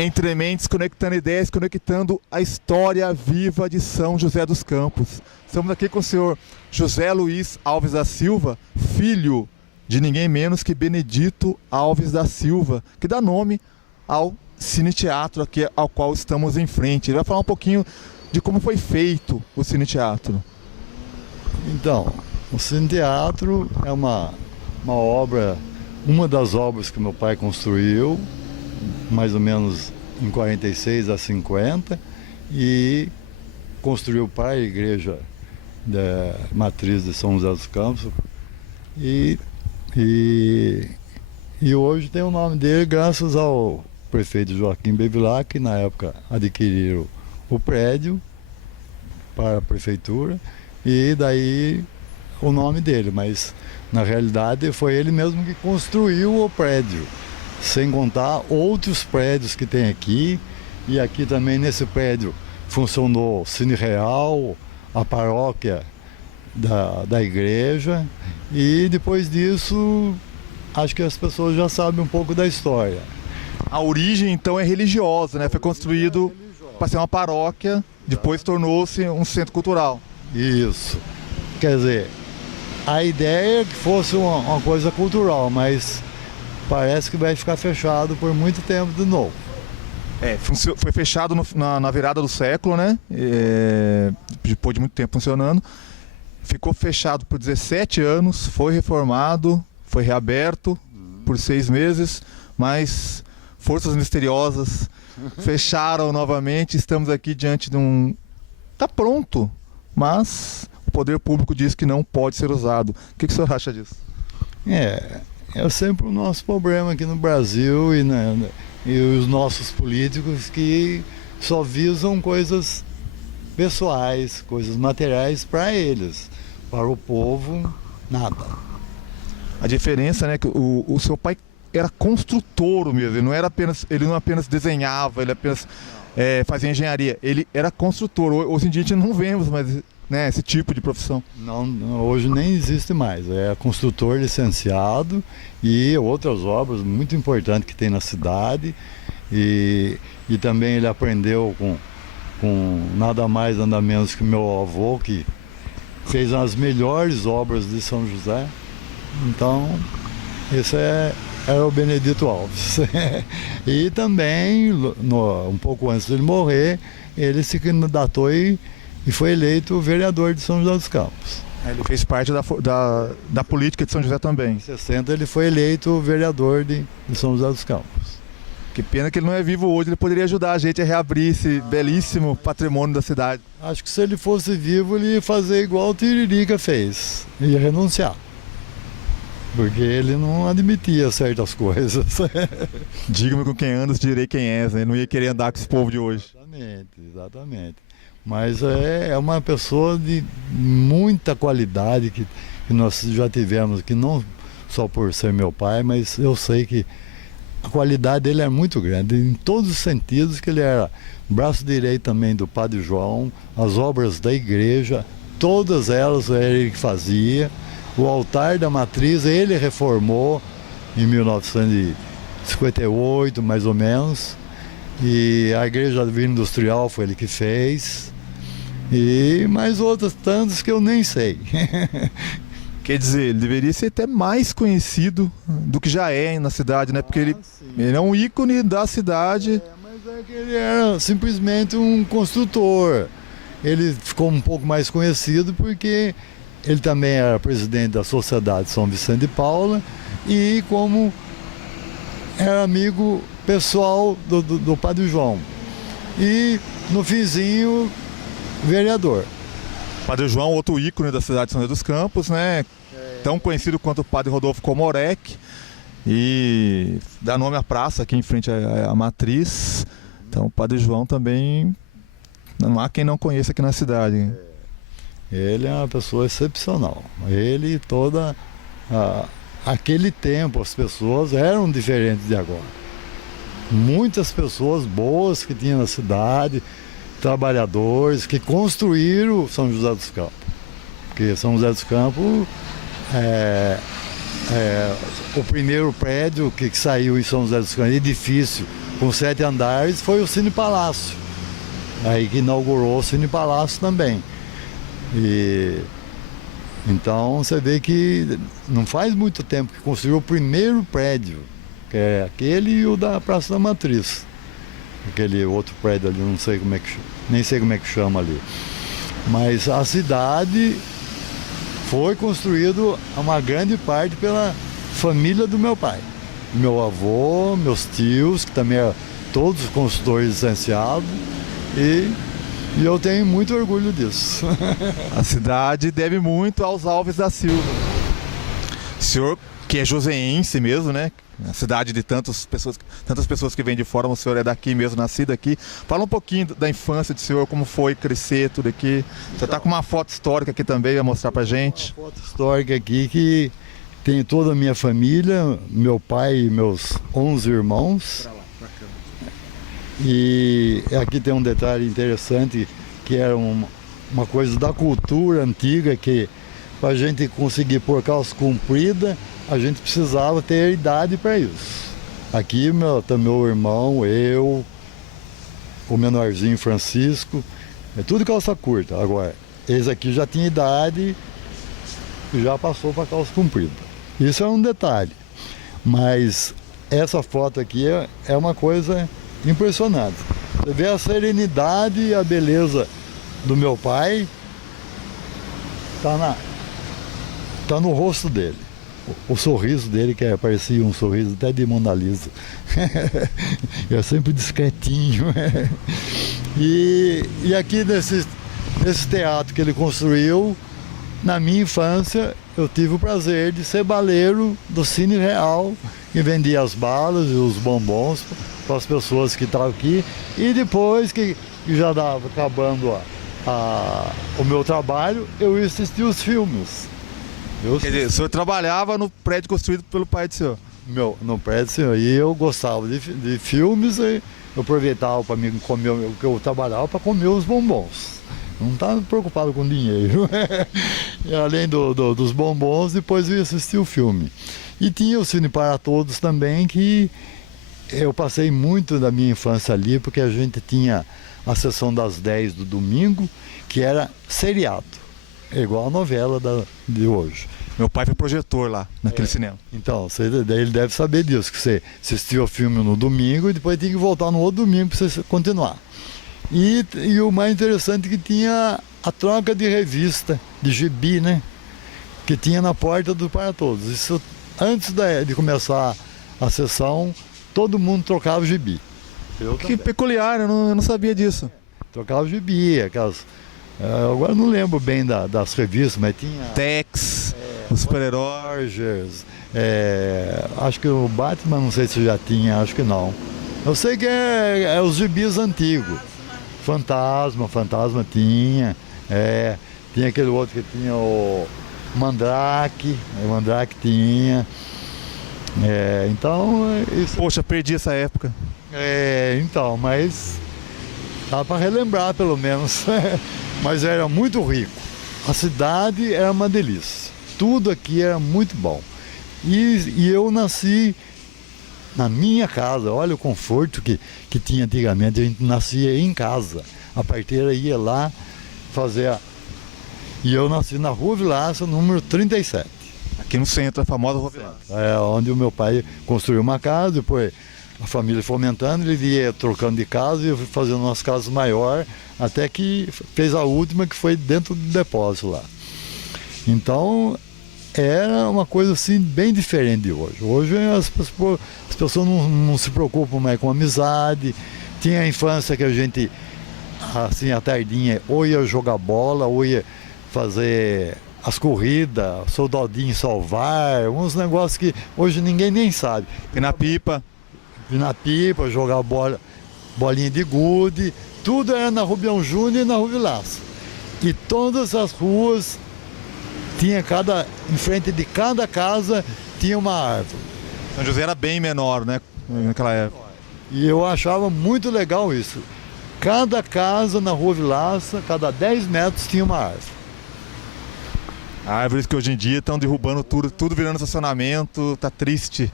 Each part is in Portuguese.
Entre mentes, conectando ideias, conectando a história viva de São José dos Campos. Estamos aqui com o senhor José Luiz Alves da Silva, filho de ninguém menos que Benedito Alves da Silva, que dá nome ao Cine Teatro aqui ao qual estamos em frente. Ele vai falar um pouquinho de como foi feito o Cine Teatro. Então, o Cine Teatro é uma obra, uma das obras que meu pai construiu, mais ou menos em 46 a 50, e construiu para a igreja da matriz de São José dos Campos, e hoje tem o nome dele graças ao prefeito Joaquim Bevilacqua, que na época adquiriram o prédio para a prefeitura, e daí o nome dele, mas na realidade foi ele mesmo que construiu o prédio, sem contar outros prédios que tem aqui. E aqui também nesse prédio funcionou o Cine Real, a paróquia da igreja, e depois disso acho que as pessoas já sabem um pouco da história. A origem então é religiosa, né? Foi construído para ser uma paróquia, depois tornou-se um centro cultural. Isso, quer dizer, a ideia é que fosse uma coisa cultural, mas parece que vai ficar fechado por muito tempo de novo. Foi fechado na virada do século, né? Depois de muito tempo funcionando. Ficou fechado por 17 anos, foi reformado, foi reaberto por 6 meses, mas forças misteriosas fecharam novamente. Estamos aqui diante de um... Está pronto, mas o poder público diz que não pode ser usado. O que o senhor acha disso? É sempre o nosso problema aqui no Brasil e os nossos políticos que só visam coisas pessoais, coisas materiais para eles, para o povo, nada. A diferença, né, que o seu pai era construtor mesmo, ele não apenas desenhava, ele apenas fazia engenharia, ele era construtor. Hoje em dia a gente não vemos mais, né, esse tipo de profissão. Não, hoje nem existe mais, é construtor licenciado e outras obras muito importantes que tem na cidade, e também ele aprendeu com nada mais nada menos que meu avô, que fez as melhores obras de São José. Então esse era o Benedito Alves. E também um pouco antes de ele morrer, ele se candidatou e foi eleito vereador de São José dos Campos. Ele fez parte da política de São José também. Em 60 ele foi eleito vereador de São José dos Campos. Que pena que ele não é vivo hoje, ele poderia ajudar a gente a reabrir esse belíssimo patrimônio da cidade. Acho que se ele fosse vivo ele ia fazer igual o Tiririca fez, ia renunciar. Porque ele não admitia certas coisas. Diga-me com quem andas, direi quem és, né? Ele não ia querer andar com esse povo de hoje. Exatamente. Mas é uma pessoa de muita qualidade que nós já tivemos, que não só por ser meu pai, mas eu sei que a qualidade dele é muito grande, em todos os sentidos, que ele era braço direito também do Padre João, as obras da igreja, todas elas era ele que fazia. O altar da matriz ele reformou em 1958, mais ou menos, e a igreja da Vila Industrial foi ele que fez, e mais outras tantas que eu nem sei. Quer dizer, ele deveria ser até mais conhecido do que já é na cidade, né? Porque ele é um ícone da cidade. Mas é que ele era simplesmente um construtor. Ele ficou um pouco mais conhecido porque ele também era presidente da Sociedade São Vicente de Paula, e como era amigo pessoal do Padre João. E no finzinho, vereador. Padre João, outro ícone da cidade de São José dos Campos, né? Tão conhecido quanto o Padre Rodolfo Comorec, e dá nome à praça aqui em frente à matriz. Então o Padre João também, não há quem não conheça aqui na cidade. Ele é uma pessoa excepcional. Ele e aquele tempo as pessoas eram diferentes de agora. Muitas pessoas boas que tinha na cidade, trabalhadores que construíram São José dos Campos. Porque São José dos Campos o primeiro prédio que saiu em São José dos Campos, edifício com 7 andares, foi o Cine Palácio. Aí que inaugurou o Cine Palácio também. E então você vê que não faz muito tempo que construiu o primeiro prédio, que é aquele e o da Praça da Matriz. Aquele outro prédio ali, não sei como é que nem sei como é que chama ali. Mas a cidade foi construída uma grande parte pela família do meu pai. Meu avô, meus tios, que também eram todos consultores licenciados, e eu tenho muito orgulho disso. A cidade deve muito aos Alves da Silva. O senhor, que é joseense mesmo, né? A cidade de tantas pessoas que vêm de fora, o senhor é daqui mesmo, nascido aqui. Fala um pouquinho da infância do senhor, como foi crescer tudo aqui. Você está com uma foto histórica aqui também, vai mostrar pra gente. Uma foto histórica aqui que tem toda a minha família, meu pai e meus 11 irmãos. E aqui tem um detalhe interessante, que era uma coisa da cultura antiga, que para a gente conseguir pôr calça comprida, a gente precisava ter idade para isso. Aqui tá meu irmão, eu, o menorzinho Francisco, é tudo calça curta. Agora, esse aqui já tinha idade e já passou para calça comprida. Isso é um detalhe, mas essa foto aqui é uma coisa impressionante. Você vê a serenidade e a beleza do meu pai, tá no rosto dele. O sorriso dele, que parecia um sorriso até de Mona Lisa. É sempre discretinho. E aqui nesse teatro que ele construiu, na minha infância, eu tive o prazer de ser baleiro do Cine Real, que vendia as balas e os bombons para as pessoas que estavam aqui. E depois que já estava acabando o meu trabalho, eu ia assistir os filmes. Quer dizer, o senhor trabalhava no prédio construído pelo pai do senhor? No prédio do senhor. E eu gostava de filmes, e eu aproveitava para mim comer, que eu trabalhava para comer os bombons. Não estava preocupado com dinheiro. E além dos bombons, depois eu ia assistir o filme. E tinha o Cine para Todos também, que eu passei muito da minha infância ali, porque a gente tinha a sessão das 10 do domingo, que era seriado. É igual a novela de hoje. Meu pai foi projetor lá, naquele cinema. Então, ele deve saber disso, que você assistia o filme no domingo e depois tinha que voltar no outro domingo para você continuar. E o mais interessante é que tinha a troca de revista, de gibi, né? Que tinha na porta do Para Todos. Isso, antes de começar a sessão, todo mundo trocava o gibi. Que peculiar, eu não sabia disso. Trocava o gibi, aquelas... agora não lembro bem das revistas, mas tinha... Tex, os super-heróis. Acho que o Batman, não sei se já tinha, acho que não. Eu sei que é os gibis antigos. Fantasma tinha. Tinha aquele outro que tinha o Mandrake tinha. Então... Isso... Poxa, perdi essa época. Então, mas dá para relembrar pelo menos. Mas era muito rico. A cidade era uma delícia. Tudo aqui era muito bom. E eu nasci na minha casa. Olha o conforto que tinha antigamente. A gente nascia em casa. A parteira ia lá fazer E eu nasci na Rua Vilaça, número 37. Aqui no centro, a famosa Rua Vilaça. Onde o meu pai construiu uma casa, depois a família foi aumentando, ele ia trocando de casa e eu fui fazendo umas casas maiores, até que fez a última, que foi dentro do depósito lá. Então, era uma coisa assim bem diferente de hoje. Hoje as pessoas não se preocupam mais com amizade. Tinha a infância que a gente, assim, à tardinha, ou ia jogar bola, ou ia fazer as corridas, soldadinho salvar, uns negócios que hoje ninguém nem sabe. Pinar pipa, jogar bolinha de gude, tudo era na Rubião Júnior e na Rua Vilaça. E todas as ruas, em frente de cada casa, tinha uma árvore. São José era bem menor, né, naquela época. E eu achava muito legal isso. Cada casa na Rua Vilaça, cada 10 metros tinha uma árvore. Árvores que hoje em dia estão derrubando tudo virando estacionamento, tá triste.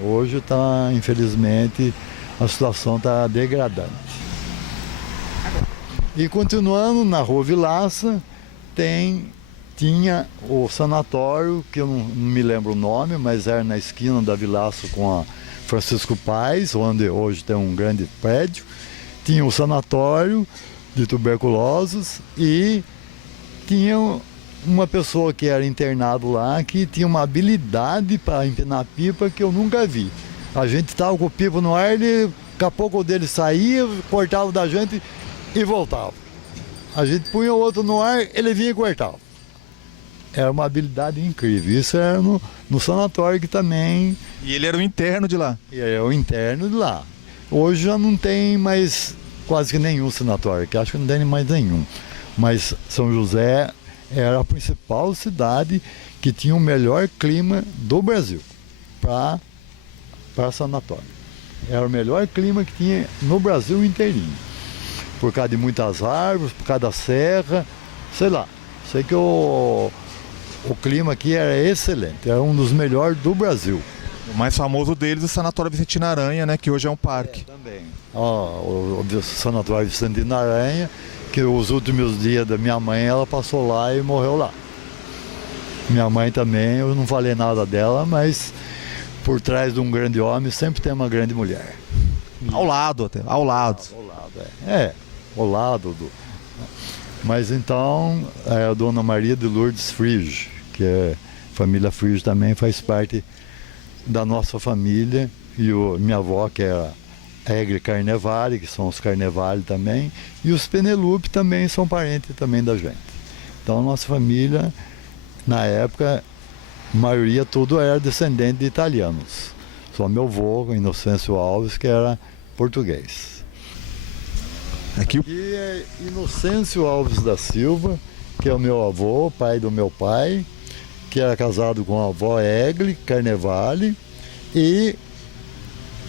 Hoje está, infelizmente, a situação está degradante. E continuando na Rua Vilaça, tinha o sanatório, que eu não me lembro o nome, mas era na esquina da Vilaça com a Francisco Paes, onde hoje tem um grande prédio. Tinha o sanatório de tuberculosos e tinha uma pessoa que era internado lá que tinha uma habilidade para empinar pipa que eu nunca vi. A gente estava com o pipa no ar, daqui a pouco o dele saía, cortava da gente e voltava. A gente punha o outro no ar, ele vinha e cortava. Era uma habilidade incrível. Isso era no sanatório que também... E ele era o interno de lá? Ele era o interno de lá. Hoje já não tem mais quase que nenhum sanatório, que acho que não tem mais nenhum. Mas São José era a principal cidade que tinha o melhor clima do Brasil para sanatório. Era o melhor clima que tinha no Brasil inteirinho. Por causa de muitas árvores, por causa da serra, sei lá. Sei que o clima aqui era excelente, era um dos melhores do Brasil. O mais famoso deles é o Sanatório Vicentina Aranha, né, que hoje é um parque. Também. O Sanatório Vicentina Aranha, que os últimos dias da minha mãe, ela passou lá e morreu lá. Minha mãe também, eu não falei nada dela, mas por trás de um grande homem sempre tem uma grande mulher. Ao lado até, ao lado. Ao lado, ao lado do... Mas então, a Dona Maria de Lourdes Frige, que é família Frige também faz parte da nossa família, e minha avó, que é a Egre Carnevale, que são os Carnevale também, e os Penelope também são parentes também da gente. Então, a nossa família, na época, a maioria tudo era descendente de italianos. Só meu avô, Inocêncio Alves, que era português. Aqui é Inocêncio Alves da Silva, que é o meu avô, pai do meu pai, que era casado com a avó Egli Carnevale, e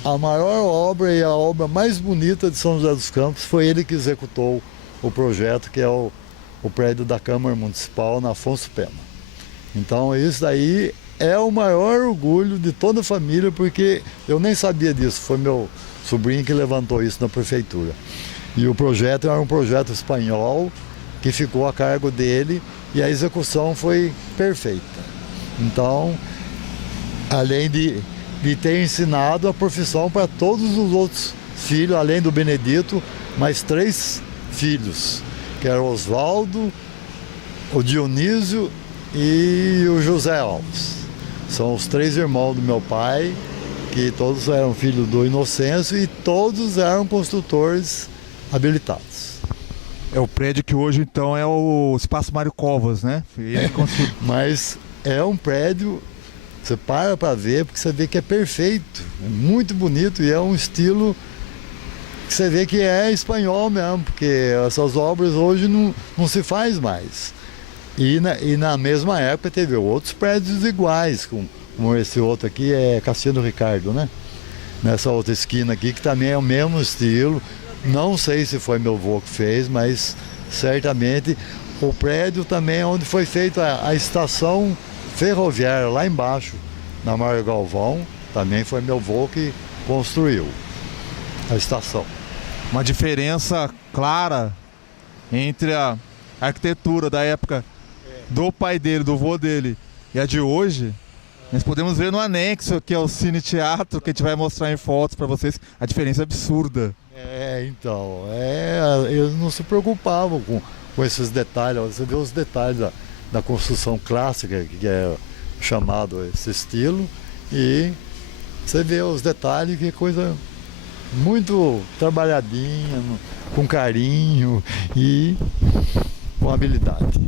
a maior obra e a obra mais bonita de São José dos Campos foi ele que executou o projeto, que é o prédio da Câmara Municipal na Afonso Pena. Então isso daí é o maior orgulho de toda a família, porque eu nem sabia disso, foi meu sobrinho que levantou isso na prefeitura. E o projeto era um projeto espanhol que ficou a cargo dele e a execução foi perfeita. Então, além de ter ensinado a profissão para todos os outros filhos, além do Benedito, mais 3 filhos, que eram o Oswaldo, o Dionísio e o José Alves. São os 3 irmãos do meu pai, que todos eram filhos do Inocêncio e todos eram construtores habilitados. É o prédio que hoje então é o Espaço Mário Covas, né? Mas é um prédio, você para ver, porque você vê que é perfeito, é muito bonito e é um estilo que você vê que é espanhol mesmo, porque essas obras hoje não se faz mais. E na mesma época teve outros prédios iguais, como esse outro aqui é Cassiano Ricardo, né? Nessa outra esquina aqui, que também é o mesmo estilo. Não sei se foi meu avô que fez, mas certamente o prédio também é onde foi feita a estação ferroviária lá embaixo, na Mário Galvão, também foi meu avô que construiu a estação. Uma diferença clara entre a arquitetura da época do pai dele, do avô dele, e a de hoje. Nós podemos ver no anexo, que é o Cine Teatro, que a gente vai mostrar em fotos para vocês, a diferença é absurda. Então, eles não se preocupavam com esses detalhes. Você vê os detalhes da construção clássica, que é chamado esse estilo, e você vê os detalhes, que é coisa muito trabalhadinha, com carinho e com habilidade.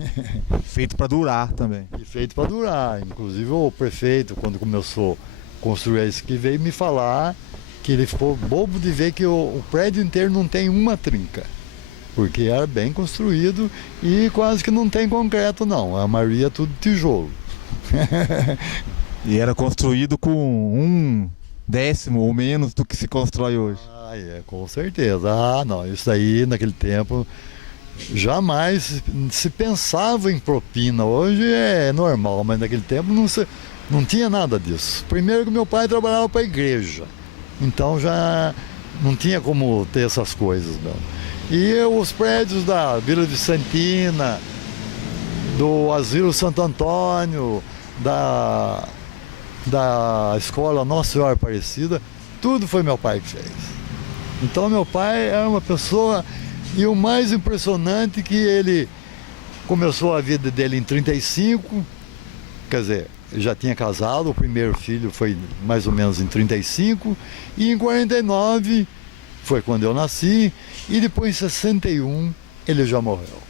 Feito para durar também. E feito para durar. Inclusive o prefeito, quando começou a construir isso aqui, veio me falar que ele ficou bobo de ver que o prédio inteiro não tem uma trinca, porque era bem construído e quase que não tem concreto não, a maioria é tudo tijolo. E era construído com 1/10 ou menos do que se constrói hoje. Com certeza. Não, isso aí naquele tempo jamais se pensava em propina. Hoje é normal, mas naquele tempo não tinha nada disso. Primeiro que meu pai trabalhava para a igreja, então já não tinha como ter essas coisas, não. E os prédios da Vila Vicentina, do Asilo Santo Antônio, da escola Nossa Senhora Aparecida, tudo foi meu pai que fez. Então meu pai era uma pessoa, e o mais impressionante que ele começou a vida dele em 35, quer dizer, já tinha casado, o primeiro filho foi mais ou menos em 35, e em 49 foi quando eu nasci, e depois em 61 ele já morreu.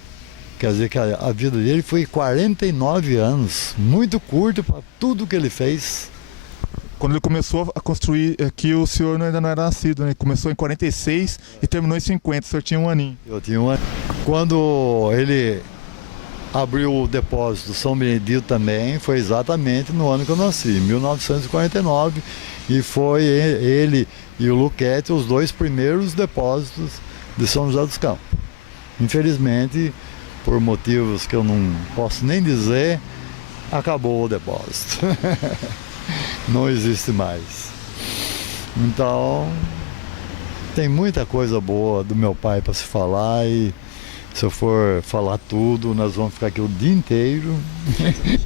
Quer dizer que a vida dele foi 49 anos, muito curto para tudo que ele fez. Quando ele começou a construir aqui, o senhor ainda não era nascido, né? Começou em 46 e terminou em 50, o senhor tinha um aninho. Eu tinha um ano. Quando ele abriu o depósito São Benedito também, foi exatamente no ano que eu nasci, 1949, e foi ele e o Luquete os dois primeiros depósitos de São José dos Campos. Infelizmente, por motivos que eu não posso nem dizer, acabou o depósito. Não existe mais. Então, tem muita coisa boa do meu pai para se falar, e se eu for falar tudo, nós vamos ficar aqui o dia inteiro.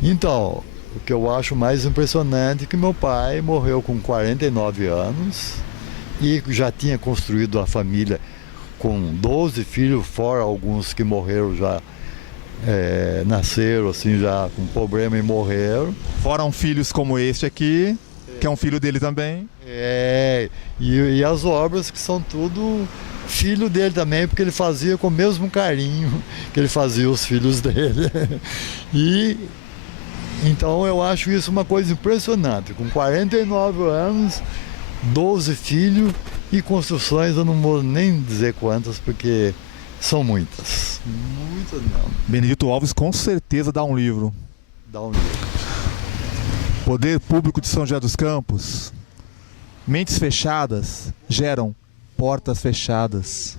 Então, o que eu acho mais impressionante é que meu pai morreu com 49 anos e já tinha construído a família com 12 filhos, fora alguns que morreram já, nasceram assim já com problema e morreram. Fora filhos como este aqui, que é um filho dele também. E as obras que são tudo filho dele também, porque ele fazia com o mesmo carinho que ele fazia os filhos dele. E então eu acho isso uma coisa impressionante. Com 49 anos, 12 filhos e construções, eu não vou nem dizer quantas, porque são muitas. Muitas não. Benedito Alves com certeza dá um livro. Dá um livro. Poder Público de São José dos Campos. Mentes fechadas geram portas fechadas.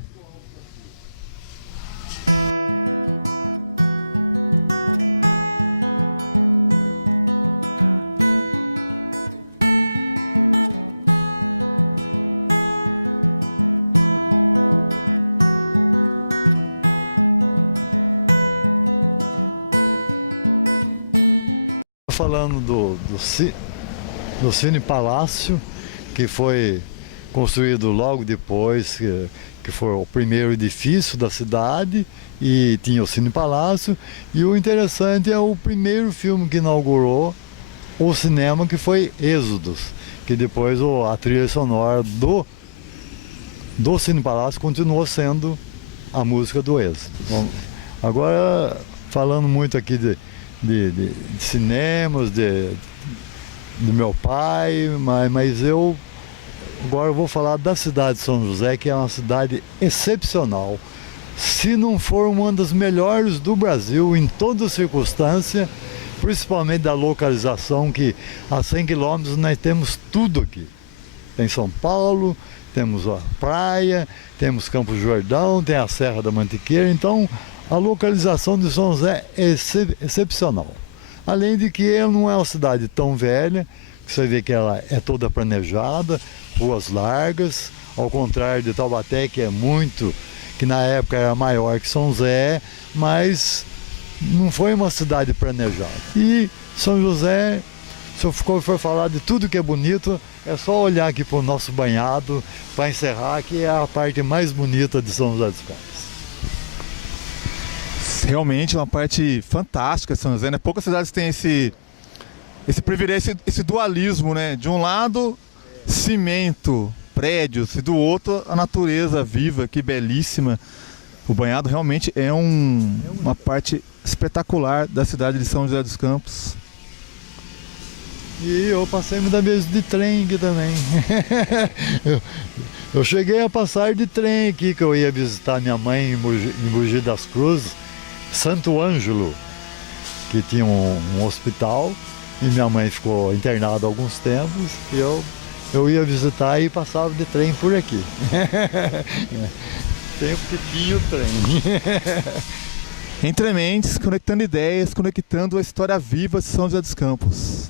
Falando do Cine Palácio, que foi construído logo depois, que foi o primeiro edifício da cidade, e tinha o Cine Palácio. E o interessante é o primeiro filme que inaugurou o cinema, que foi Êxodos, que depois a trilha sonora do Cine Palácio continuou sendo a música do Êxodos. Bom, agora, falando muito aqui de cinemas, do meu pai, mas eu agora vou falar da cidade de São José, que é uma cidade excepcional. Se não for uma das melhores do Brasil em toda circunstância, principalmente da localização, que a 100 quilômetros nós temos tudo aqui. Tem São Paulo, temos a praia, temos Campos do Jordão, tem a Serra da Mantiqueira, então a localização de São José é excepcional. Além de que ela não é uma cidade tão velha, que você vê que ela é toda planejada, ruas largas, ao contrário de Taubaté, que na época era maior que São José, mas não foi uma cidade planejada. E São José, se eu for falar de tudo que é bonito, é só olhar aqui para o nosso banhado, para encerrar, que é a parte mais bonita de São José dos Campos. Realmente é uma parte fantástica São José, né? Poucas cidades têm esse privilégio, esse dualismo, né? De um lado, cimento, prédios, e do outro, a natureza viva, que belíssima. O banhado realmente é uma parte espetacular da cidade de São José dos Campos. E eu passei muitas vezes de trem aqui também. Eu cheguei a passar de trem aqui, que eu ia visitar minha mãe em Mogi das Cruzes, Santo Ângelo, que tinha um hospital, e minha mãe ficou internada há alguns tempos, e eu ia visitar e passava de trem por aqui. Tempo que tinha o trem. Entre mentes, conectando ideias, conectando a história viva de São José dos Campos.